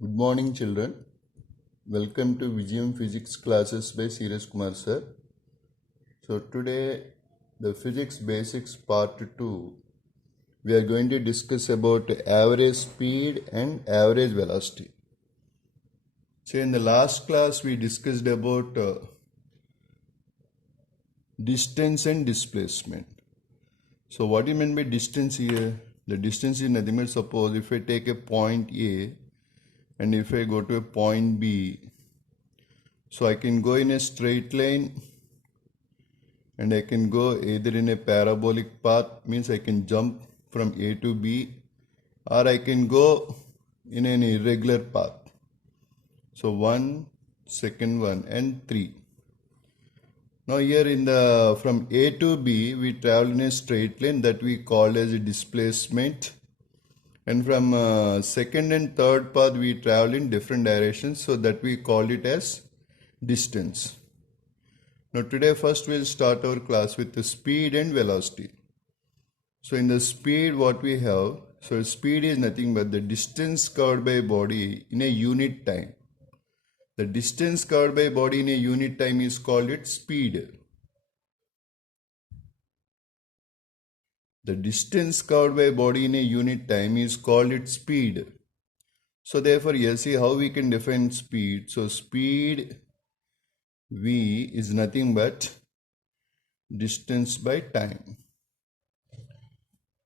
Good morning, children. Welcome to Vijayam Physics classes by Sirius Kumar sir. So today, the Physics Basics Part 2, we are going to discuss about average speed and average velocity. So in the last class, we discussed about distance and displacement. So what do you mean by distance here? The distance is nothing but, suppose if I take a point A and if I go to a point B, so I can go in a straight line and I can go either in a parabolic path, means I can jump from A to B, or I can go in an irregular path. So 1, second one, and 3. Now here in the from A to B, we travel in a straight line that we call as a displacement. And from second and third path, we travel in different directions, so that we call it as distance. Now today first we'll start our class with the speed and velocity. So in the speed what we have, so speed is nothing but the distance covered by body in a unit time. The distance covered by body in a unit time is called its speed. The distance covered by body in a unit time is called its speed. So therefore, yes, see how we can define speed. So speed V is nothing but distance by time.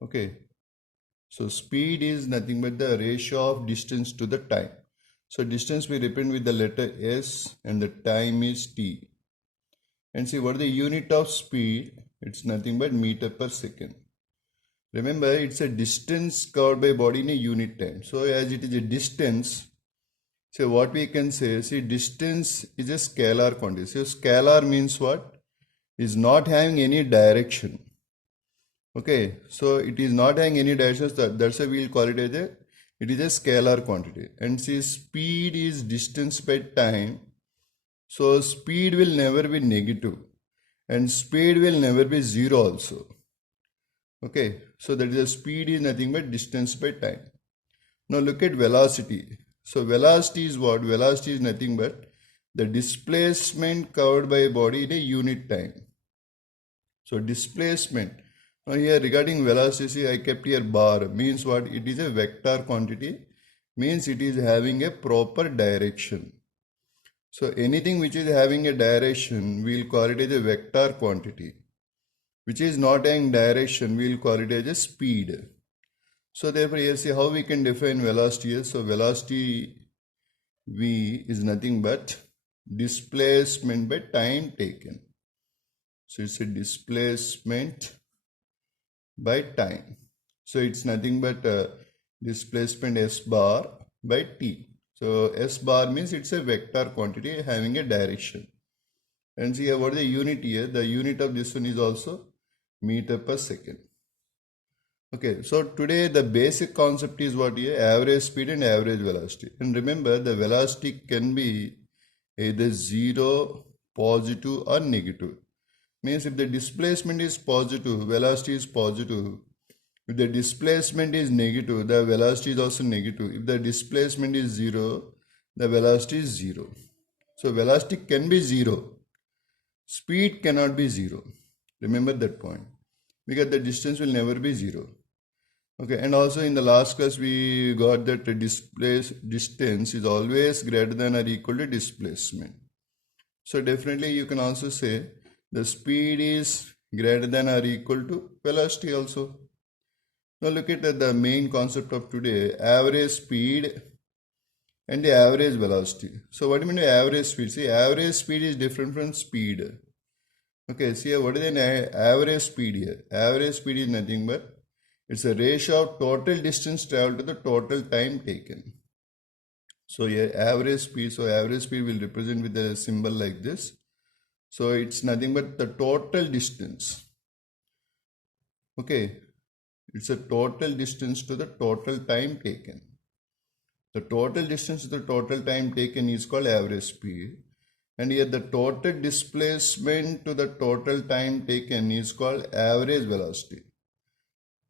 Okay. So speed is nothing but the ratio of distance to the time. So distance we represent with the letter S and the time is T. And see what is the unit of speed? It's nothing but meter per second. Remember, it's a distance covered by body in a unit time. So as it is a distance, so what we can say, see, distance is a scalar quantity. So scalar means what? Is not having any direction. Okay, so it is not having any direction. That's why we'll call it as it is a scalar quantity. And see, speed is distance by time. So speed will never be negative, and speed will never be zero also. Okay, so that is the speed is nothing but distance by time. Now look at velocity. So velocity is what? Velocity is nothing but the displacement covered by a body in a unit time. So displacement. Now here regarding velocity, I kept here bar, means what? It is a vector quantity, means it is having a proper direction. So anything which is having a direction, we will call it as a vector quantity. Which is not having direction, we will call it as a speed. So therefore here see how we can define velocity here. So velocity V is nothing but displacement by time taken. So it's a displacement by time. So it's nothing but displacement S bar by T. So S bar means it's a vector quantity having a direction. And see what is the unit here? The unit of this one is also meter per second. Okay, so today the basic concept is what here? Average speed and average velocity. And remember, the velocity can be either 0, positive or negative. Means if the displacement is positive, velocity is positive. If the displacement is negative, the velocity is also negative. If the displacement is 0, the velocity is 0. So velocity can be 0. Speed cannot be 0. Remember that point. Because the distance will never be 0. Okay, and also in the last class we got that distance is always greater than or equal to displacement. So definitely you can also say the speed is greater than or equal to velocity also. Now look at the main concept of today, average speed and the average velocity. So what do you mean by average speed? See, average speed is different from speed. Okay, see what is an average speed here? Average speed is nothing but it's a ratio of total distance traveled to the total time taken. So here average speed, so average speed will represent with a symbol like this. So it's nothing but the total distance. Okay, it's a total distance to the total time taken. The total distance to the total time taken is called average speed. And here the total displacement to the total time taken is called average velocity.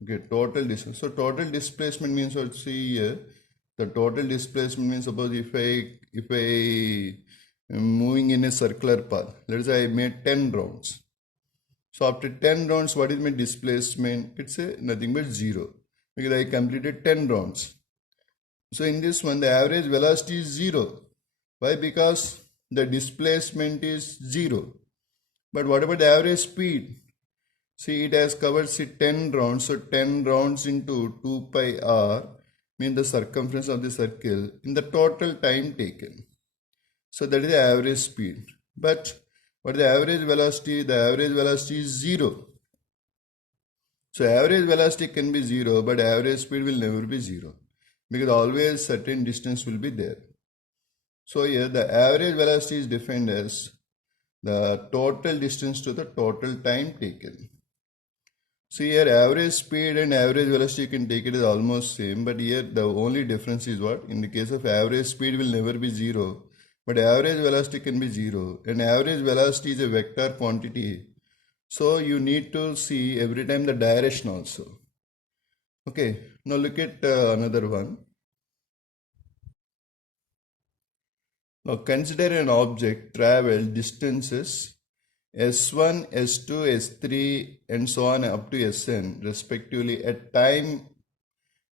Okay, total distance. So total displacement means what? See here, The total displacement means, suppose if I am moving in a circular path, let's say I made 10 rounds. So after 10 rounds, what is my displacement? It's nothing but 0, because I completed 10 rounds. So in this one, the average velocity is 0. Why? Because the displacement is 0. But what about the average speed? See, it has covered 10 rounds. So 10 rounds into 2 pi r means the circumference of the circle in the total time taken. So that is the average speed. But what is the average velocity? The average velocity is 0. So average velocity can be 0, but average speed will never be 0, because always certain distance will be there. So here the average velocity is defined as the total distance to the total time taken. So here average speed and average velocity, you can take it as almost same, but here the only difference is what? In the case of average speed will never be 0, but average velocity can be 0, and average velocity is a vector quantity. So you need to see every time the direction also. Okay, now look at another one. Now consider an object travel distances S1, S2, S3 and so on up to Sn respectively at time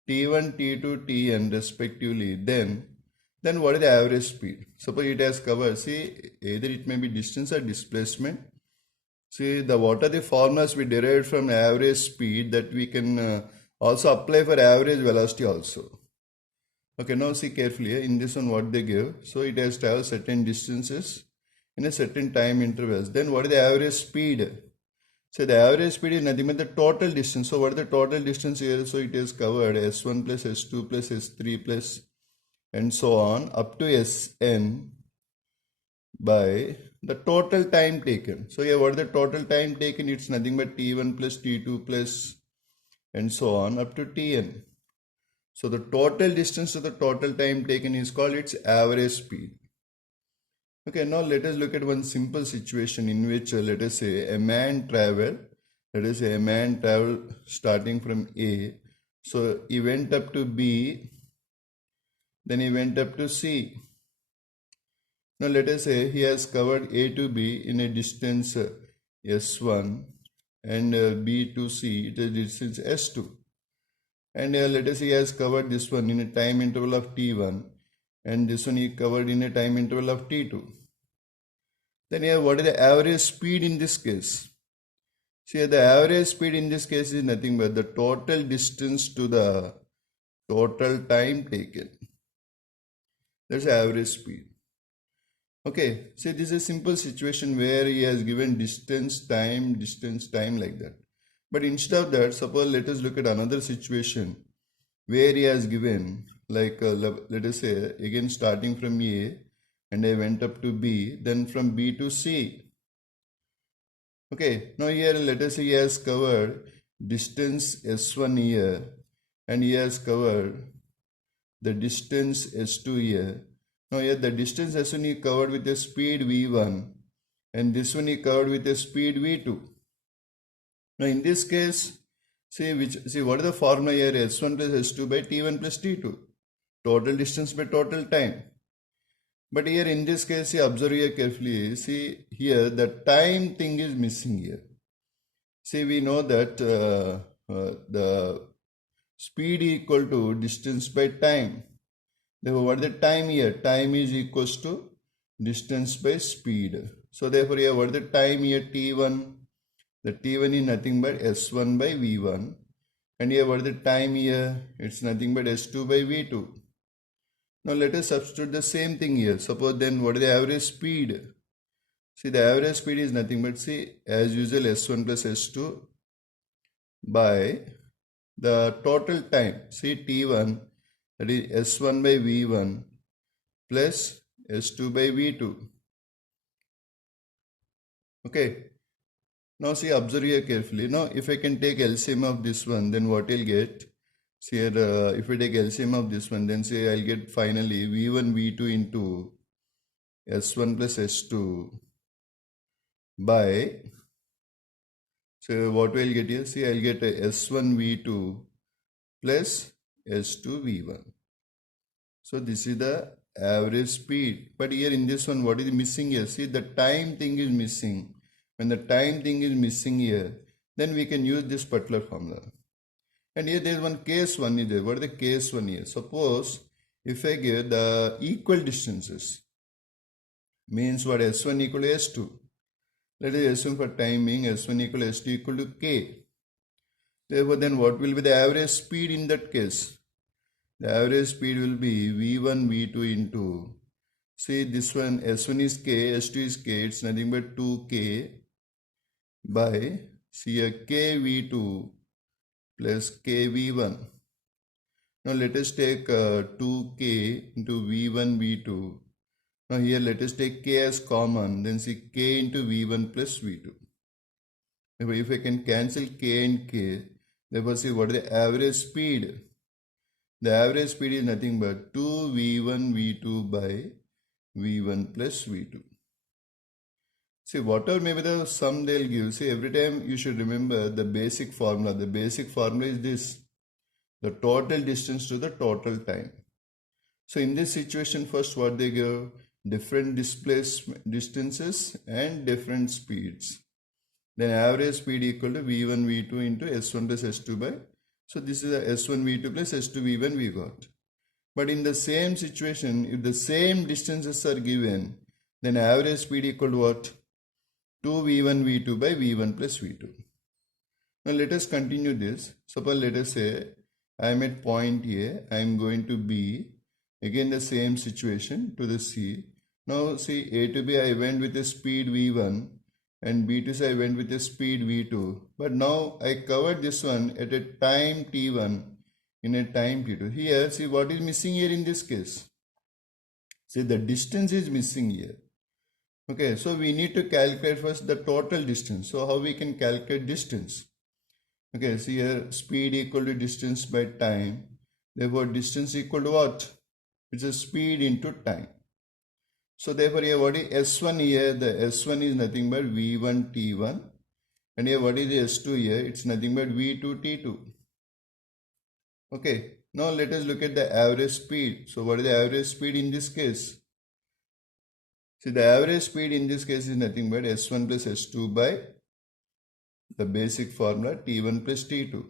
T1, T2, Tn respectively. Then what is the average speed? Suppose it has covered, see, either it may be distance or displacement. See, what are the formulas we derived from average speed that we can also apply for average velocity also. Okay, now see carefully in this one what they give. So it has traveled certain distances in a certain time intervals. Then what is the average speed? So the average speed is nothing but the total distance. So what is the total distance here? So it is covered S1 plus S2 plus S3 plus and so on up to Sn by the total time taken. So here what is the total time taken? It's nothing but T1 plus T2 plus and so on up to Tn. So the total distance to the total time taken is called its average speed. Okay, now let us look at one simple situation in which let us say a man traveled starting from A. So he went up to B, then he went up to C. Now let us say he has covered A to B in a distance S1 and B to C, it is distance S2. And let us say he has covered this one in a time interval of T1 and this one he covered in a time interval of T2. Then here what is the average speed in this case? See, the average speed in this case is nothing but the total distance to the total time taken. That's the average speed. Okay, see, this is a simple situation where he has given distance, time like that. But instead of that, suppose let us look at another situation where he has given, like let us say again starting from A and I went up to B, then from B to C. Okay, now here let us say he has covered distance S1 here and he has covered the distance S2 here. Now here the distance S1 he covered with a speed V1 and this one he covered with a speed V2. Now in this case, see what is the formula here? S1 plus S2 by T1 plus T2. Total distance by total time. But here in this case, see, observe here carefully. See here the time thing is missing here. See, we know that the speed equal to distance by time. Therefore, what is the time here? Time is equals to distance by speed. So therefore here what is the time here? T1. The T1 is nothing but S1 by V1. And here what is the time here? It's nothing but S2 by V2. Now let us substitute the same thing here. Suppose then what is the average speed? See, the average speed is nothing but, see, as usual S1 plus S2 by the total time. See, T1, that is S1 by V1 plus S2 by V2. Okay. Now see, observe here carefully. Now if I can take LCM of this one, then what I'll get? See here, if we take LCM of this one, then say I'll get finally V1, V2 into S1 plus S2 by, so what will I get here? See, I'll get a S1 V2 plus S2 V1. So this is the average speed. But here in this one, what is missing here? See, the time thing is missing. When the time thing is missing here, then we can use this particular formula. And here there is one case one is there. What is the case one here? Suppose if I give the equal distances, means what, S1 equal to S2. Let us assume for time being S1 equal to S2 equal to K. Therefore, then what will be the average speed in that case? The average speed will be V1, V2 into, see this one, S1 is K, S2 is K, it's nothing but 2K by, see a KV2 plus KV1. Now let us take 2K into V1, V2. Now here let us take K as common, then see K into V1 plus V2. If I can cancel K and K, therefore see what is the average speed? The average speed is nothing but 2V1 V2 by V1 plus V2. See, whatever may be the sum they'll give, see, every time you should remember the basic formula. The basic formula is this, the total distance to the total time. So in this situation, first what they give, different displacement distances and different speeds. Then average speed equal to V1 V2 into S1 plus S2 by, so this is a S1 V2 plus S2 V1 we got. But in the same situation, if the same distances are given, then average speed equal to what? 2V1 V2 by V1 plus V2. Now let us continue this. Suppose let us say I am at point A, I am going to B, again the same situation to the C. Now see, A to B I went with a speed V1 and B to C I went with a speed V2. But now I covered this one at a time T1 in a time T2. Here, see what is missing here in this case? See, the distance is missing here. Okay, so we need to calculate first the total distance. So how we can calculate distance? Okay, see here, speed equal to distance by time. Therefore, distance equal to what? It's a speed into time. So therefore, here what is S1 here? The S1 is nothing but V1 T1. And here what is the S2 here? It's nothing but V2 T2. Okay, now let us look at the average speed. So what is the average speed in this case? See, the average speed in this case is nothing but S1 plus S2 by the basic formula T1 plus T2.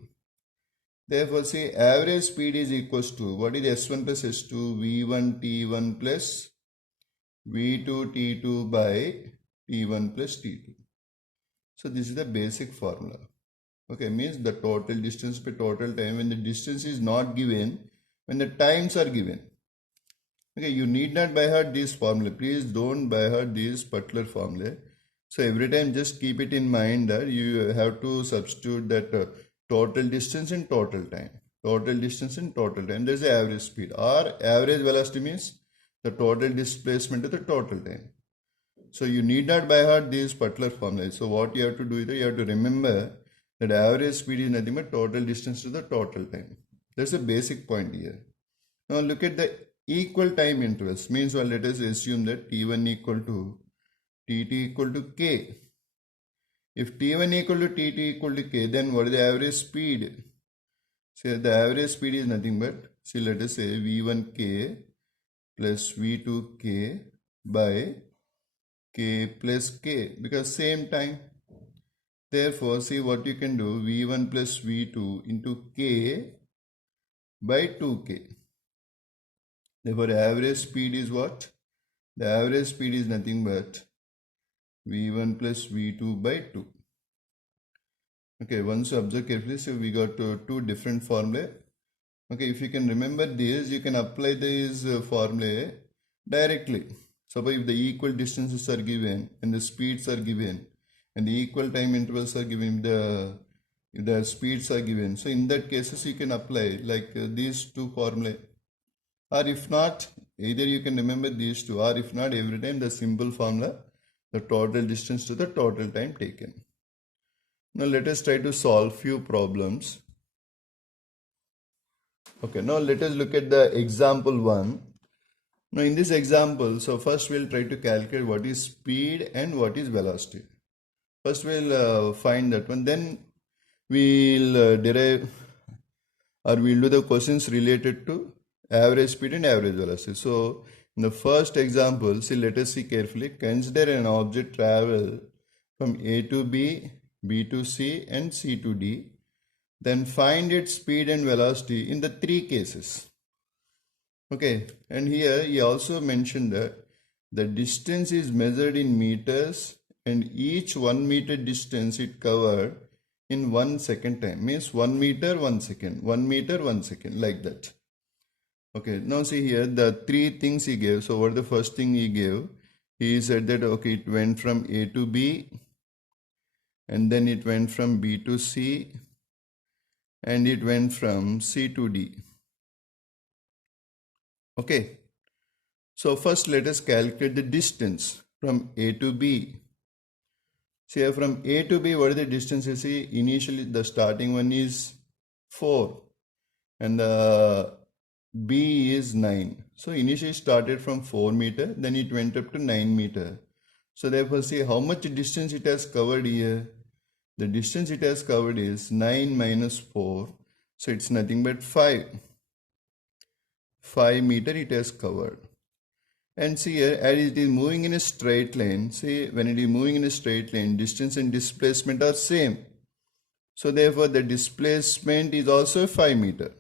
Therefore, see, average speed is equals to, what is S1 plus S2? V1 T1 plus V2 T2 by T1 plus T2. So this is the basic formula. Okay, means the total distance by total time when the distance is not given, when the times are given. Okay, you need not by heart this formula. Please don't by heart this particular formula. So every time just keep it in mind that you have to substitute that total distance in total time. Total distance in total time. There is the average speed. Or average velocity means the total displacement to the total time. So you need not by heart this particular formula. So what you have to do is you have to remember that average speed is nothing but total distance to the total time. That's a basic point here. Now look at the equal time intervals. Means, well, let us assume that T1 equal to Tt equal to K. If T1 equal to Tt equal to K, then what is the average speed? Say the average speed is nothing but, see, let us say V1K plus V2K by K plus K, because same time. Therefore, see what you can do, V1 plus V2 into K by 2K. Therefore, average speed is what? The average speed is nothing but V1 plus V2 by 2. Okay, once you observe carefully, so we got two different formulae. Okay, if you can remember this, you can apply this formulae directly. Suppose if the equal distances are given and the speeds are given and the equal time intervals are given, if the speeds are given, so in that cases you can apply like these two formulae. Or if not, either you can remember these two, or if not, every time the simple formula, the total distance to the total time taken. Now let us try to solve few problems. Okay, now let us look at the example 1. Now in this example, so first we'll try to calculate what is speed and what is velocity. First we'll find that one, then we'll derive or we'll do the questions related to average speed and average velocity. So in the first example, see, let us see carefully. Consider an object travel from A to B, B to C, and C to D. Then find its speed and velocity in the three cases. Okay, and here he also mentioned that the distance is measured in meters, and each 1 meter distance it covered in 1 second time. Means 1 meter 1 second, 1 meter 1 second, like that. Okay, now see here the three things he gave. So what the first thing he gave? He said that okay, it went from A to B, and then it went from B to C, and it went from C to D. Okay, so first let us calculate the distance from A to B. See here from A to B, what is the distance? You see, initially the starting one is 4 and the B is 9. So initially started from 4 meter, then it went up to 9 meter. So therefore see how much distance it has covered here. The distance it has covered is 9 minus 4. So it's nothing but 5. 5 meter it has covered. And see here, as it is moving in a straight line, see when it is moving in a straight line, distance and displacement are same. So therefore the displacement is also 5 meter.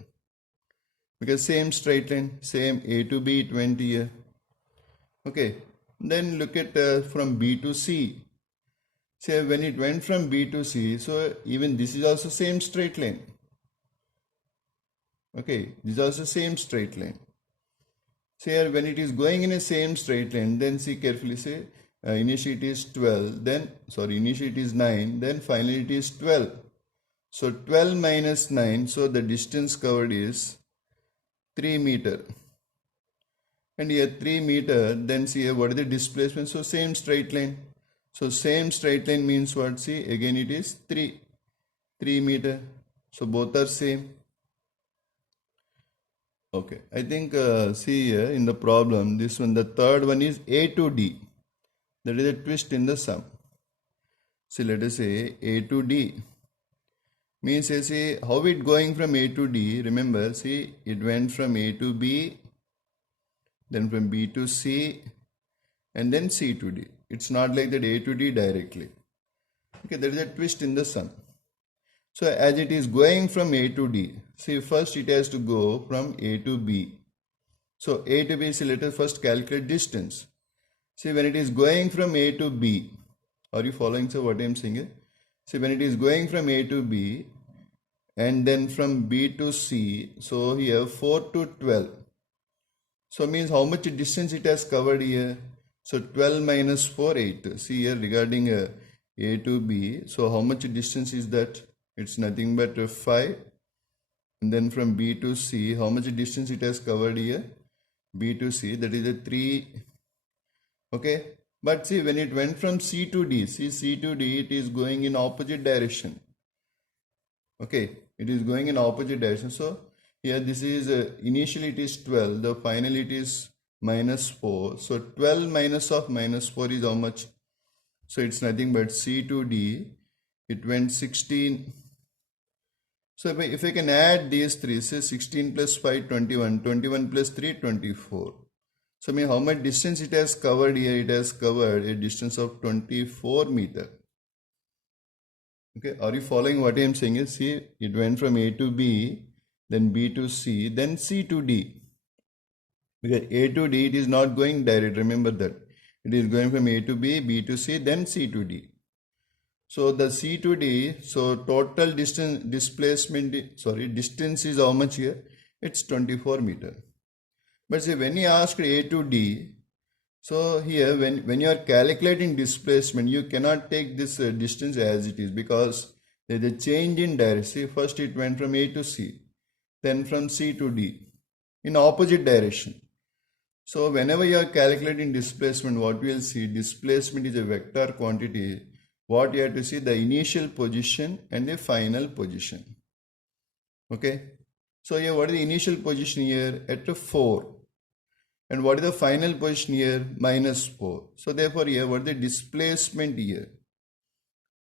Because same straight line, same A to B it went here. Okay, then look at from B to C. Say when it went from B to C, so even this is also same straight line. Okay, this is also same straight line. See here when it is going in a same straight line, then see carefully, say initially it is 12, then initially it is 9, then finally it is 12. So 12 minus 9, so the distance covered is 3 meter. And here 3 meter, then see here what is the displacement? So same straight line. So same straight line means what? See again it is 3 meter. So both are same. Okay, I think see here in the problem, this one, the third one is A to D. That is a twist in the sum. See, let us say A to D. Means see how it going from A to D. Remember, see it went from A to B, then from B to C, and then C to D. It's not like that A to D directly. Okay, there is a twist in the sum. So as it is going from A to D, see first it has to go from A to B. So A to B, see let us first calculate distance. See when it is going from A to B, are you following so what I am saying here? See when it is going from A to B and then from B to C, so here 4 to 12. So means how much distance it has covered here? So 12 minus 4, 8. See here regarding A to B, so how much distance is that? It's nothing but 5. And then from B to C, how much distance it has covered here? B to C, that is a 3. Okay. But see when it went from C to D, see C to D, it is going in opposite direction. Okay. It is going in opposite direction. So here this is, initially it is 12, the final it is minus 4. So 12 minus of minus 4 is how much? So it's nothing but C to D, it went 16. So if I can add these three, say 16 plus 5, 21, 21 plus 3, 24. So I mean how much distance it has covered here? It has covered a distance of 24 meter. Okay, are you following what I am saying? See, it went from A to B, then B to C, then C to D. Because A to D, it is not going direct, remember that. It is going from A to B, B to C, then C to D. So the C to D, so total distance, distance is how much here? It's 24 meter. But see, when you asked A to D, so here when you are calculating displacement, you cannot take this distance as it is because there is a change in direction. See, first it went from A to C, then from C to D in opposite direction. So whenever you are calculating displacement, what we will see, displacement is a vector quantity. What you have to see, the initial position and the final position. Okay. So here what is the initial position here? At 4. And what is the final position here? Minus 4. So therefore here what is the displacement here?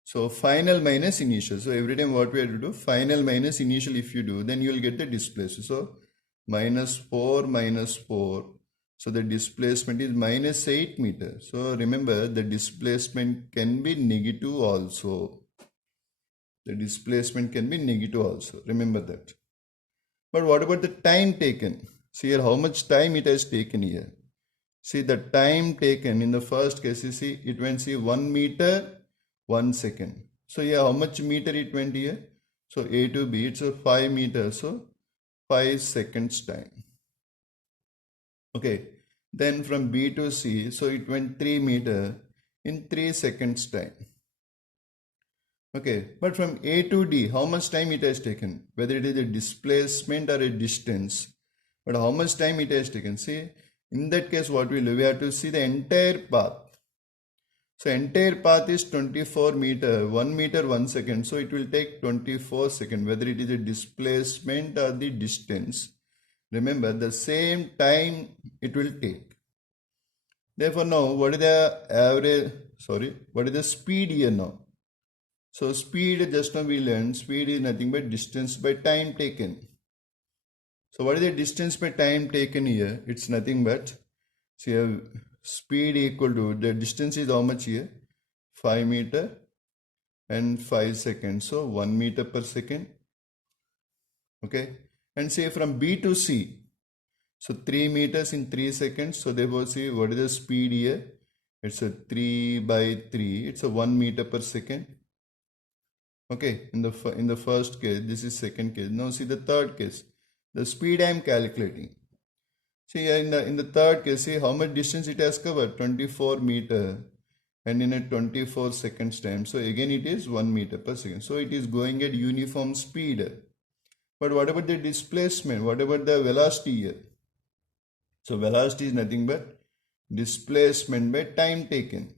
So final minus initial. So every time what we have to do, final minus initial if you do, then you will get the displacement. So minus 4 minus 4. So the displacement is minus 8 meters. So remember, the displacement can be negative also. The displacement can be negative also. Remember that. But what about the time taken? See here how much time it has taken here. See the time taken in the first case, you see it went, see 1 meter 1 second. So yeah, how much meter it went here? So A to B, it's a 5 meters. So 5 seconds time. Okay. Then from B to C, so it went 3 meter in 3 seconds time. Okay, but from A to D, how much time it has taken? Whether it is a displacement or a distance, but how much time it has taken? See, in that case, what we do? We have to see the entire path. So entire path is 24 meter, 1 meter 1 second. So it will take 24 seconds, whether it is a displacement or the distance. Remember, the same time it will take. Therefore, now what is the average? What is the speed here now? So speed, just now we learned, speed is nothing but distance by time taken. So what is the distance by time taken here? It's nothing but, see, speed equal to, the distance is how much here? 5 meter and 5 seconds. So 1 meter per second. Okay. And say from B to C. So 3 meters in 3 seconds. So therefore, see what is the speed here? It's a 3 by 3. It's a 1 meter per second. Okay, in the first case, this is second case. Now see the third case. The speed I am calculating. See in the third case, see how much distance it has covered? 24 meter, and in a 24 seconds time. So again it is 1 meter per second. So it is going at uniform speed. But what about the displacement? What about the velocity here? So velocity is nothing but displacement by time taken.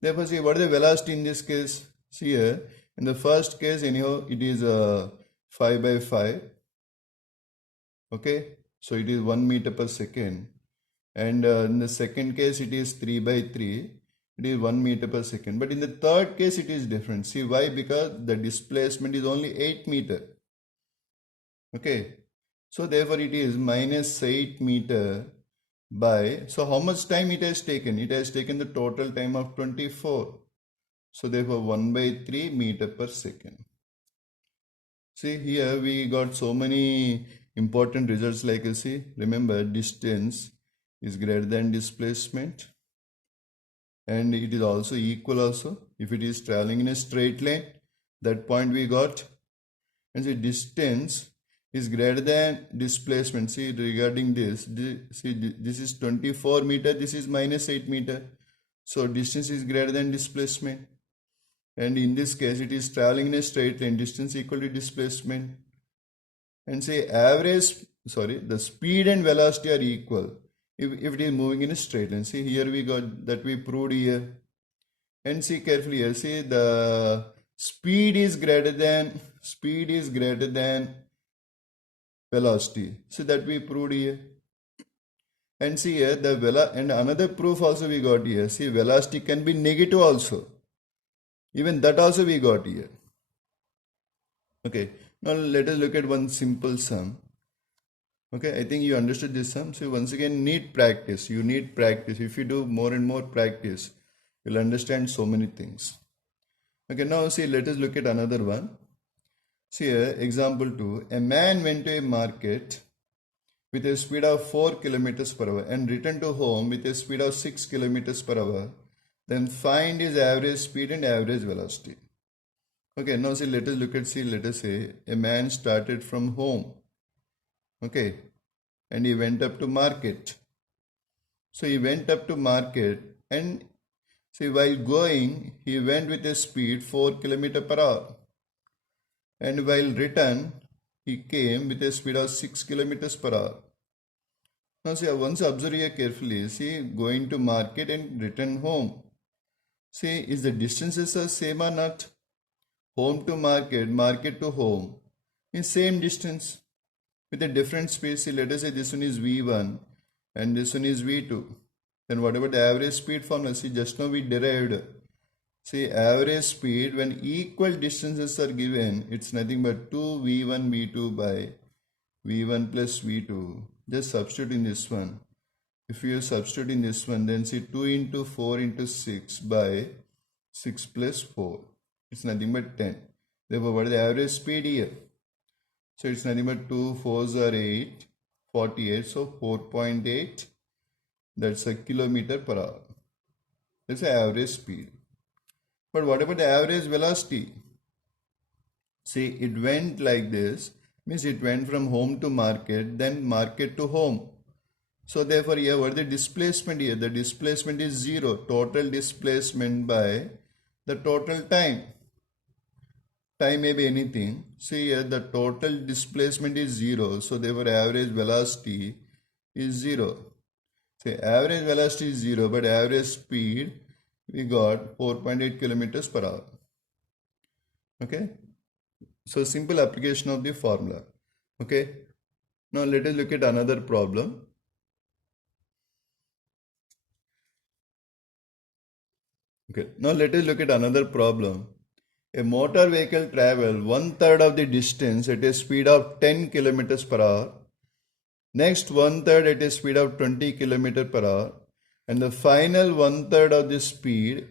Therefore, see what is the velocity in this case? See here. In the first case, anyhow, it is 5 by 5. Okay, so it is 1 meter per second. And in the second case, it is 3 by 3. It is 1 meter per second. But in the third case, it is different. See why? Because the displacement is only 8 meter. Okay, so therefore it is minus 8 meter by, so how much time it has taken? It has taken the total time of 24. So therefore 1 by 3 meter per second. See here we got so many important results, like you see, remember distance is greater than displacement, and it is also equal also if it is traveling in a straight line. That point we got. And see distance is greater than displacement. See regarding this, this is 24 meter, this is minus 8 meter. So distance is greater than displacement. And in this case, it is traveling in a straight line, distance equal to displacement. And say the speed and velocity are equal if it is moving in a straight line. See here we got that we proved here. And see carefully here, see the speed is greater than velocity. So that we proved here. And see here and another proof also we got here. See velocity can be negative also. Even that also we got here. Okay, now let us look at one simple sum. Okay, I think you understood this sum. So once again, need practice. You need practice. If you do more and more practice, you'll understand so many things. Okay, now see, let us look at another one. See here, example 2. A man went to a market with a speed of 4 kilometers per hour and returned to home with a speed of 6 kilometers per hour. Then find his average speed and average velocity. Okay, now see, let us look at, let us say a man started from home. Okay, and he went up to market. So he went up to market, and see while going, he went with a speed 4 kilometers per hour. And while return, he came with a speed of 6 kilometers per hour. Now see, once observe here carefully, see going to market and return home. See, is the distances are same or not? Home to market, market to home, in same distance with a different speed. See, let us say this one is V1 and this one is V2. Then what about the average speed formula? See, just now we derived. See, average speed when equal distances are given, it's nothing but 2V1 V2 by v1 plus v2. Just substitute in this one. If you substitute in this one, then see 2 into 4 into 6 by 6 plus 4. It's nothing but 10. Therefore, what is the average speed here? So it's nothing but 2 4s are 8, 48. So 4.8, that's a kilometer per hour. That's the average speed. But what about the average velocity? See, it went like this, means it went from home to market, then market to home. So therefore here, what is the displacement here? The displacement is 0. Total displacement by the total time. Time may be anything. See here, the total displacement is 0. So therefore average velocity is 0. Say average velocity is 0, but average speed we got 4.8 kilometers per hour. Okay. So simple application of the formula. Okay. Now let us look at another problem. Okay. Now let us look at another problem. A motor vehicle travels 1/3 of the distance at a speed of 10 kilometers per hour. Next 1/3 at a speed of 20 kilometers per hour. And the final 1/3 of the speed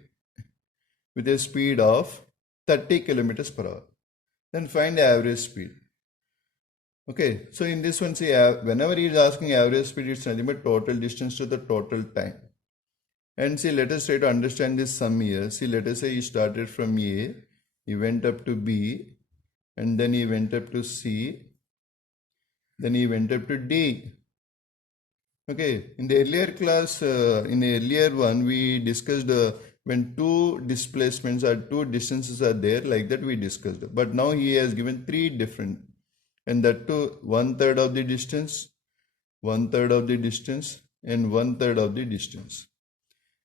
with a speed of 30 kilometers per hour. Then find the average speed. Okay, so in this one, see, whenever he is asking average speed, it's nothing but total distance to the total time. And see, let us try to understand this sum here. See, let us say he started from A, he went up to B, and then he went up to C, then he went up to D. Okay, in the earlier class, in the earlier one, we discussed when two displacements or two distances are there, like that we discussed. But now he has given three different, and that too 1/3 of the distance, 1/3 of the distance, and 1/3 of the distance.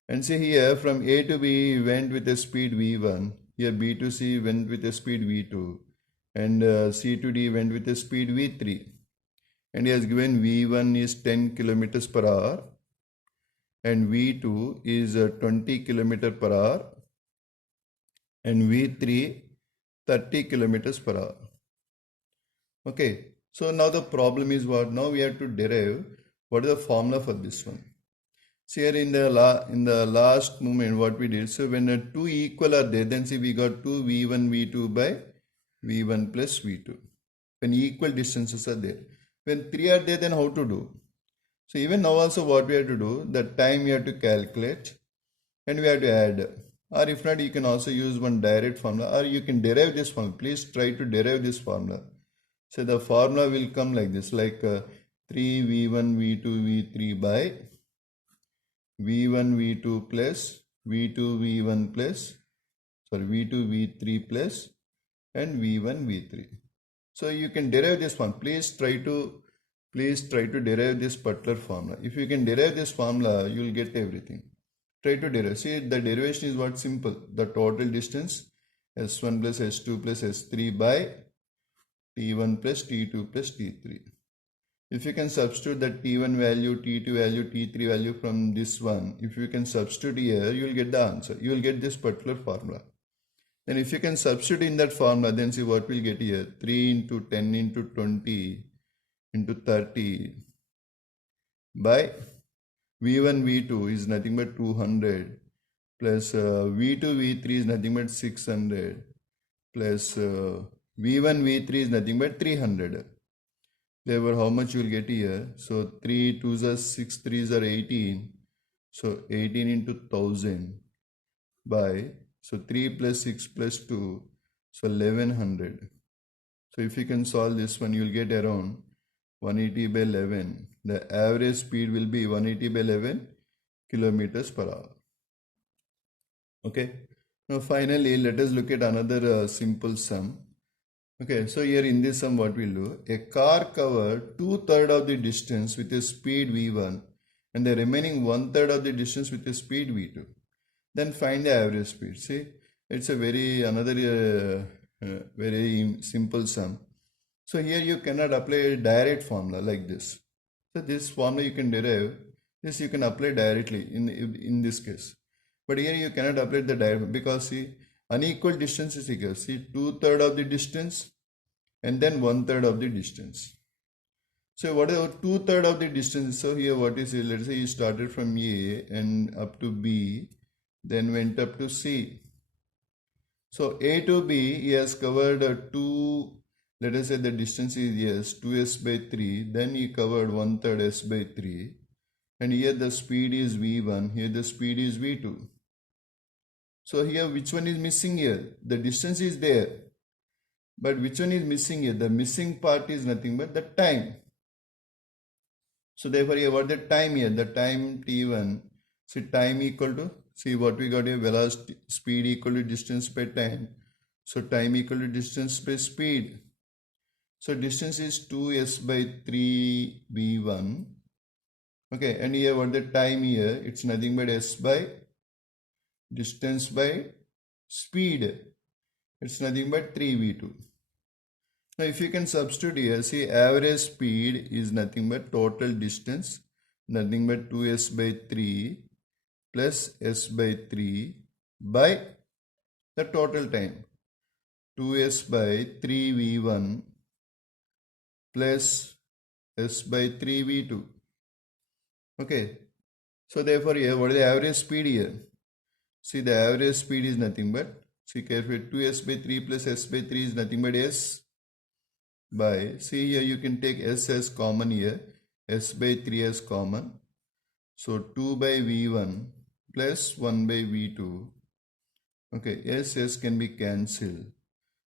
And see here, from A to B, he went with a speed v1. Here B to C went with a speed v2. And C to D went with a speed v3. And he has given v1 is 10 kilometers per hour. And v2 is 20 kilometers per hour. And v3 30 kilometers per hour. Okay. So now the problem is what? Now we have to derive what is the formula for this one. See here in the last moment what we did. So when two equal are there, then see we got 2 v1 v2 by v1 plus v2. When equal distances are there. When 3 are there, then how to do? So even now also what we have to do, the time we have to calculate and we have to add. Or if not, you can also use one direct formula, or you can derive this formula. Please try to derive this formula. So the formula will come like this, like 3 v1 v2 v3 by v1 v2 plus v2 v1 plus v2 v3 plus and v1 v3. So you can derive this one. Please try to derive this particular formula. If you can derive this formula, you will get everything. Try to derive. See, the derivation is what? Simple. The total distance s1 plus s2 plus s3 by t1 plus t2 plus t3. If you can substitute the t1 value, t2 value, t3 value from this one, if you can substitute here, you will get the answer. You will get this particular formula. Then if you can substitute in that formula, then see what we'll get here. 3 into 10 into 20 into 30 by v1 v2 is nothing but 200 plus v2 v3 is nothing but 600 plus v1 v3 is nothing but 300. Therefore, how much you will get here? So 3 2s are 6, 3s are 18. So 18 into 1000 by, so 3 plus 6 plus 2, so 1100. So if you can solve this one, you will get around 180 by 11. The average speed will be 180 by 11 kilometers per hour. Okay. Now finally, let us look at another simple sum. Okay, so here in this sum what we'll do, a car covered 2/3 of the distance with a speed v1 and the remaining 1/3 of the distance with a speed v2. Then find the average speed. See, it's a very very simple sum. So here you cannot apply a direct formula like this. So this formula you can derive, this you can apply directly in this case. But here you cannot apply the direct because see, unequal distance is equal. See, 2/3 of the distance and then 1/3 of the distance. So what is 2/3 of the distance? So here what is it? Let's say you started from A and up to B, then went up to C. So A to B, he has covered 2, let us say the distance is yes, 2s by 3, then he covered 1/3 s by 3, and here the speed is v1, here the speed is v2. So here which one is missing here? The distance is there, but which one is missing here? The missing part is nothing but the time. So therefore here what the time here? The time t1, see time equal to, see what we got here, velocity, speed equal to distance by time. So time equal to distance by speed. So distance is 2s by 3 v1. Okay, and here what the time here? It's nothing but s by distance by speed. It's nothing but 3v2. Now if you can substitute here, see average speed is nothing but total distance, nothing but 2s by 3 plus s by 3 by the total time, 2s by 3v1 plus s by 3v2. Okay, so therefore here what is the average speed here? See the average speed is nothing but, see carefully, 2s by 3 plus s by 3 is nothing but s by, see here you can take s as common here, s by 3 as common. So 2 by v1 plus 1 by v2. Okay, s can be cancelled.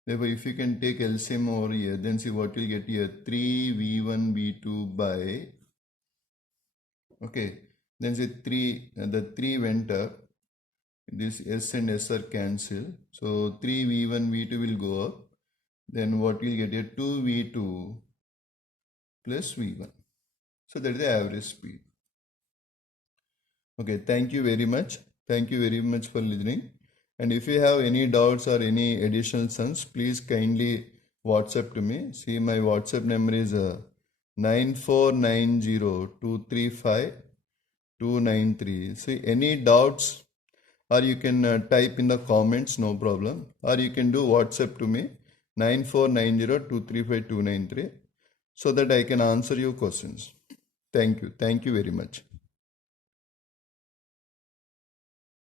Therefore, if you can take LCM over here, then see what you'll get here, 3v1 v2 by, okay, then say 3, the 3 went up, this s and s are cancelled. So 3v1 v2 will go up. Then what we'll get here, 2v2 plus v1. So that is the average speed. Okay, thank you very much. Thank you very much for listening. And if you have any doubts or any additional sums, please kindly WhatsApp to me. See, my WhatsApp number is 9490235293. See, any doubts, or you can type in the comments, no problem. Or you can do WhatsApp to me, 9490235293, so that I can answer your questions. Thank you. Thank you very much.